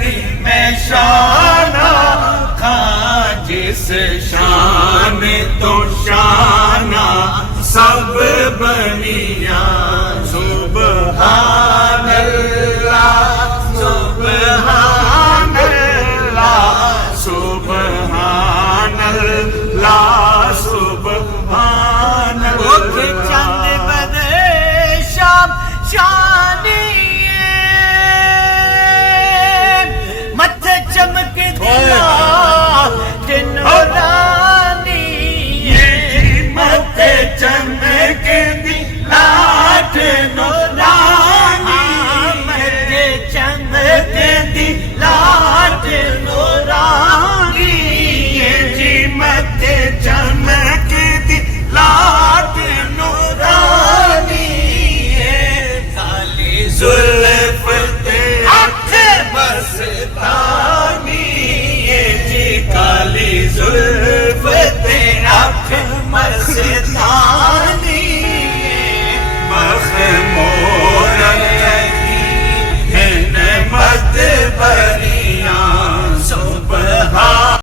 दी मैं शाना खां जिस शान तो शाना सब बनिया सुबहान अल्लाह सुबहान अल्लाह सुबहान अल्लाह सुबहान अल्लाह चंद बदे शाम शानी मत्थे चमक दिया